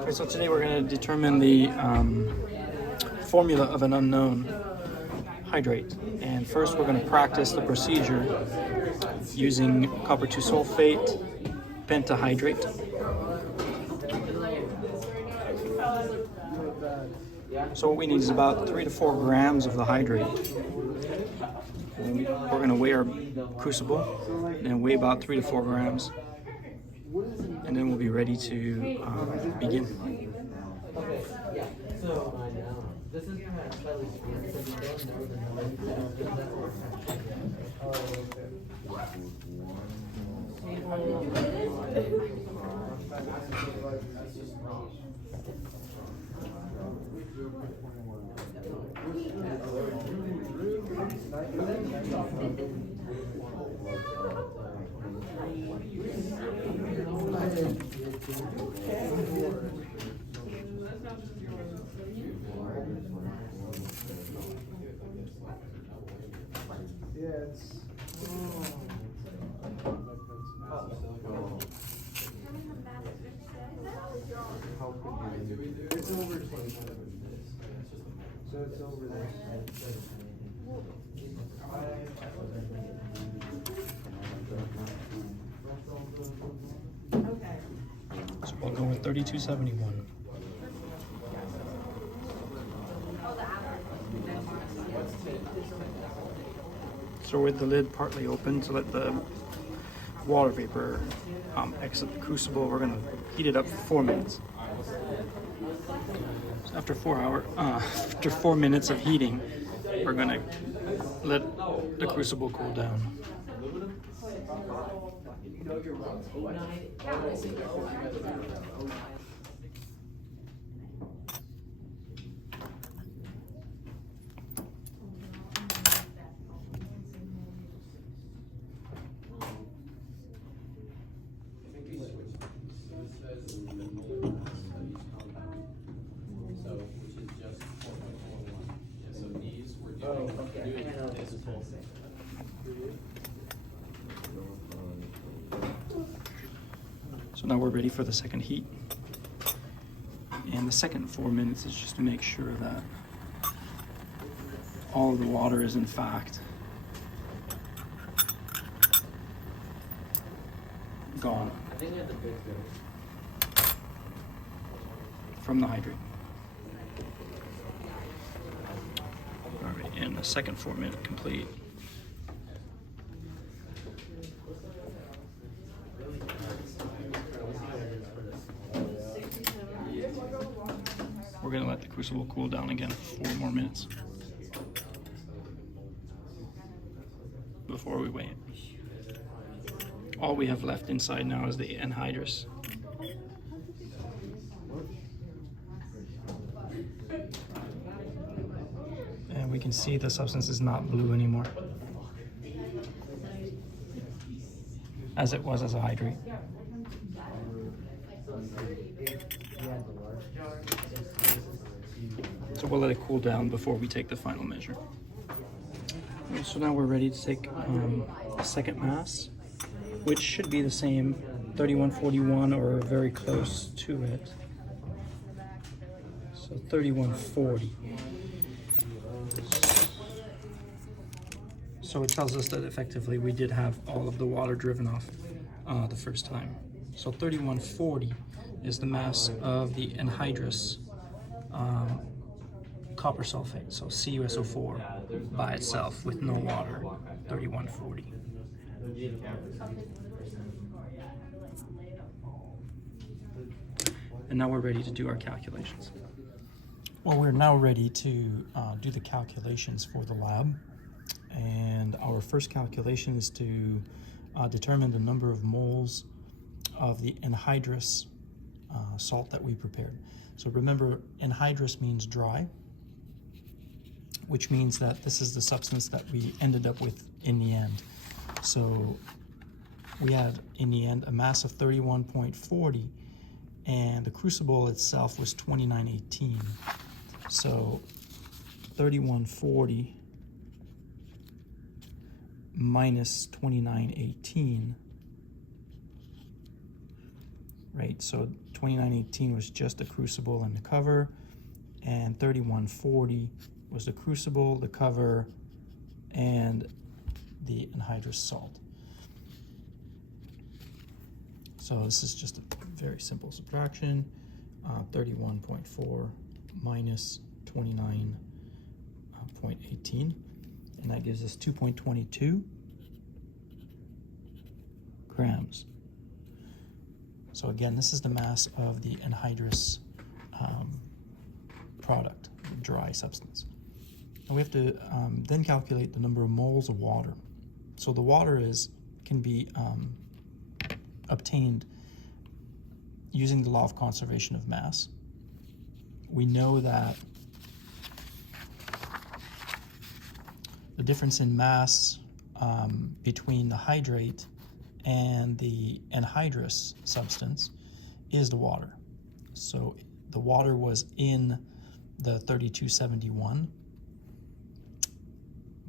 Okay, so today we're going to determine the formula of an unknown hydrate. And first we're going to practice the procedure using copper 2 sulfate pentahydrate. So what we need is about 3 to 4 grams of the hydrate. And we're going to weigh our crucible and weigh about 3 to 4 grams. And then we'll be ready to begin. Okay, yeah. So this is slightly weird because we don't know the number. It's over 25. So it's over there. So we'll go with 3271. So with the lid partly open to let the water vapor exit the crucible, we're going to heat it up for 4 minutes. So after 4 minutes of heating, we're going to let the crucible cool down. So now we're ready for the second heat. And the second 4 minutes is just to make sure that all of the water is in fact gone from the hydrate. All right, and the second 4 minute complete. We're going to let the crucible cool down again for 4 more minutes before we weigh it. All we have left inside now is the anhydrous. And we can see the substance is not blue anymore, as it was as a hydrate. So we'll let it cool down before we take the final measure. Okay, so now we're ready to take a second mass, which should be the same, 3141 or very close to it. So 3140. So it tells us that effectively we did have all of the water driven off the first time. So 3140 is the mass of the anhydrous copper sulfate, so CuSO4 by itself with no water, 3140. And now we're ready to do our calculations. Well, we're now ready to do the calculations for the lab. And our first calculation is to determine the number of moles of the anhydrous salt that we prepared. So remember, anhydrous means dry, which means that this is the substance that we ended up with in the end. So we had in the end a mass of 31.40, and the crucible itself was 2918. So 3140 minus 2918 right? So 2918 was just the crucible and the cover, and 3140 was the crucible, the cover, and the anhydrous salt. So this is just a very simple subtraction. 31.4 minus 29.18, and that gives us 2.22 grams. So again, this is the mass of the anhydrous product, the dry substance. And we have to then calculate the number of moles of water. So the water can be obtained using the law of conservation of mass. We know that the difference in mass between the hydrate and the anhydrous substance is the water. So the water was in the 3271,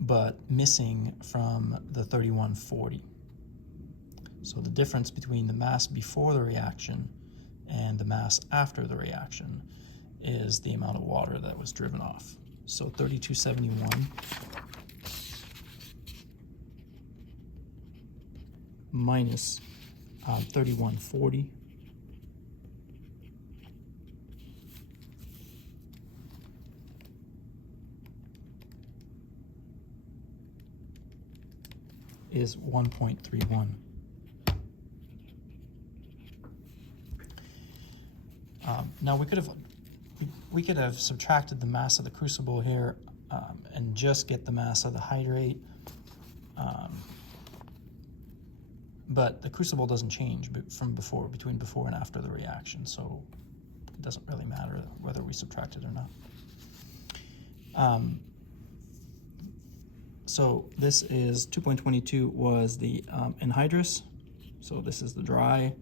but missing from the 3140. So the difference between the mass before the reaction and the mass after the reaction is the amount of water that was driven off. So 3271 minus 3140 is 1.31. Now we could have subtracted the mass of the crucible here and just get the mass of the hydrate, but the crucible doesn't change from between before and after the reaction, so it doesn't really matter whether we subtract it or not. So this is 2.22 was the anhydrous, so this is the dry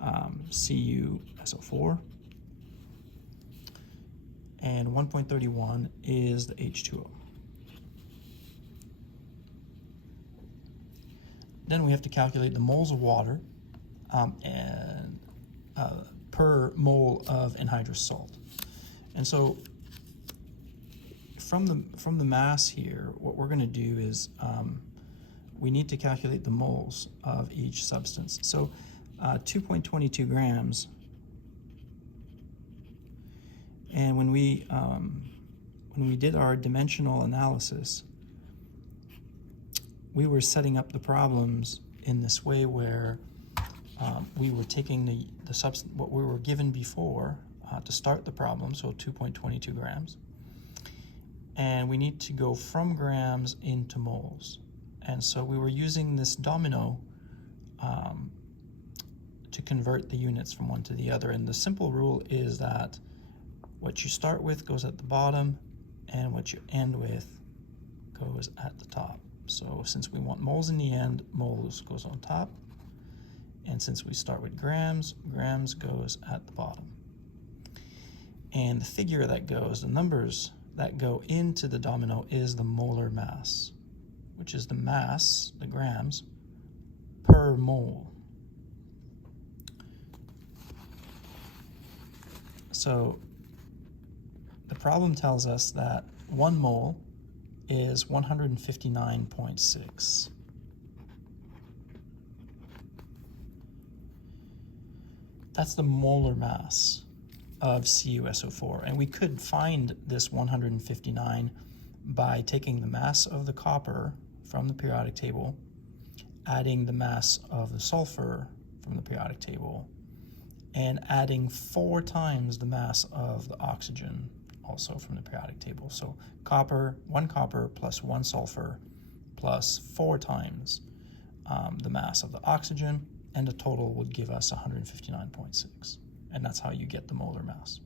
CuSO4. And 1.31 is the H2O. Then we have to calculate the moles of water and per mole of anhydrous salt. And so from the mass here, what we're going to do is we need to calculate the moles of each substance. So 2.22 grams. And when we did our dimensional analysis, we were setting up the problems in this way where we were taking the substance, what we were given before to start the problem, so 2.22 grams, and we need to go from grams into moles. And so we were using this domino to convert the units from one to the other. And the simple rule is that what you start with goes at the bottom, and what you end with goes at the top. So since we want moles in the end, moles goes on top. And since we start with grams, grams goes at the bottom. And the figure that goes, the numbers that go into the domino is the molar mass, which is the mass, the grams, per mole. So the problem tells us that 1 mole is 159.6. That's the molar mass of CuSO4. And we could find this 159 by taking the mass of the copper from the periodic table, adding the mass of the sulfur from the periodic table, and adding 4 times the mass of the oxygen also from the periodic table. So copper, 1 copper plus 1 sulfur plus 4 times the mass of the oxygen, and the total would give us 159.6. And that's how you get the molar mass.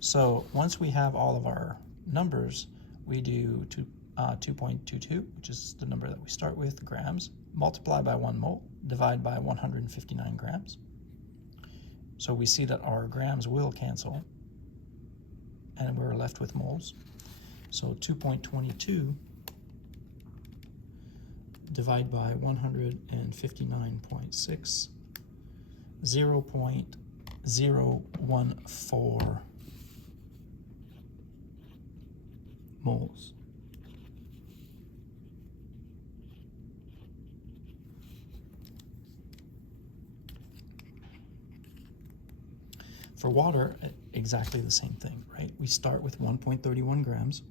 So once we have all of our numbers, we do 2.22, which is the number that we start with, grams, multiply by 1 mole, divide by 159 grams. So we see that our grams will cancel, and we're left with moles. So 2.22 divide by 159.6 0.014 moles. For water, exactly the same thing, right? We start with 1.31 grams.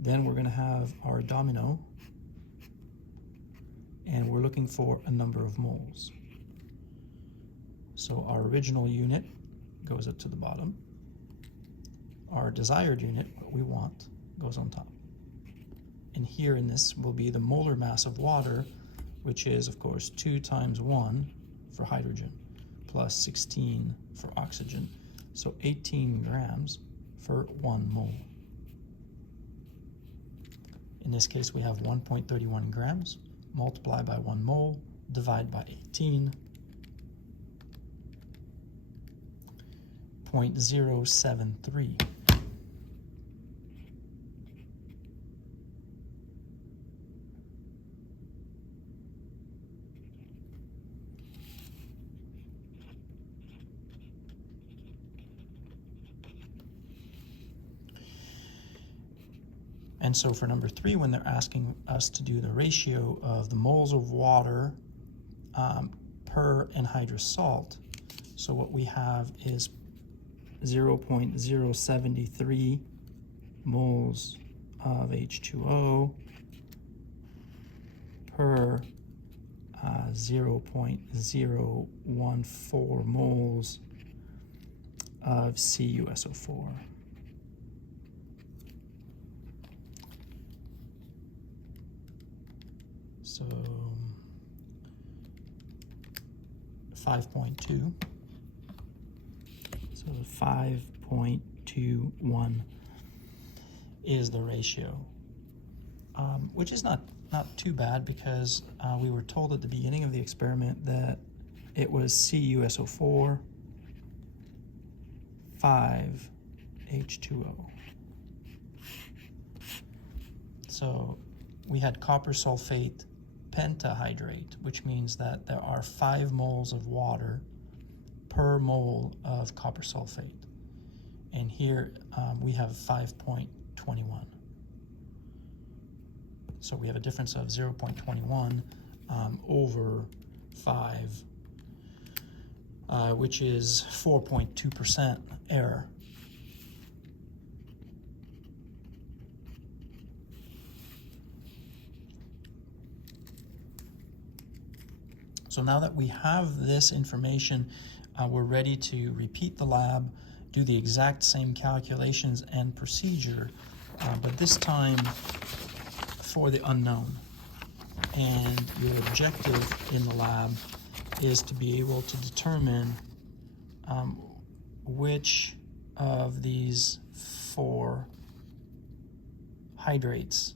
Then we're going to have our domino, and we're looking for a number of moles. So our original unit goes up to the bottom. Our desired unit, what we want, goes on top. And here in this will be the molar mass of water, which is, of course, 2 times 1 for hydrogen, plus 16 for oxygen. So 18 grams for 1 mole. In this case, we have 1.31 grams, multiply by 1 mole, divide by 18, 0.073. And so for number 3, when they're asking us to do the ratio of the moles of water per anhydrous salt, so what we have is 0.073 moles of H2O per 0.014 moles of CuSO4. So 5.2. So 5.21 is the ratio, which is not too bad, because we were told at the beginning of the experiment that it was CuSO4, 5 H2O. So we had copper sulfate pentahydrate, which means that there are 5 moles of water per mole of copper sulfate. And here we have 5.21. So we have a difference of 0.21 over 5, which is 4.2% error. So now that we have this information, we're ready to repeat the lab, do the exact same calculations and procedure, but this time for the unknown. And your objective in the lab is to be able to determine which of these 4 hydrates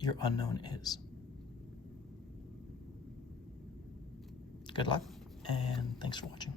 your unknown is. Good luck, and thanks for watching.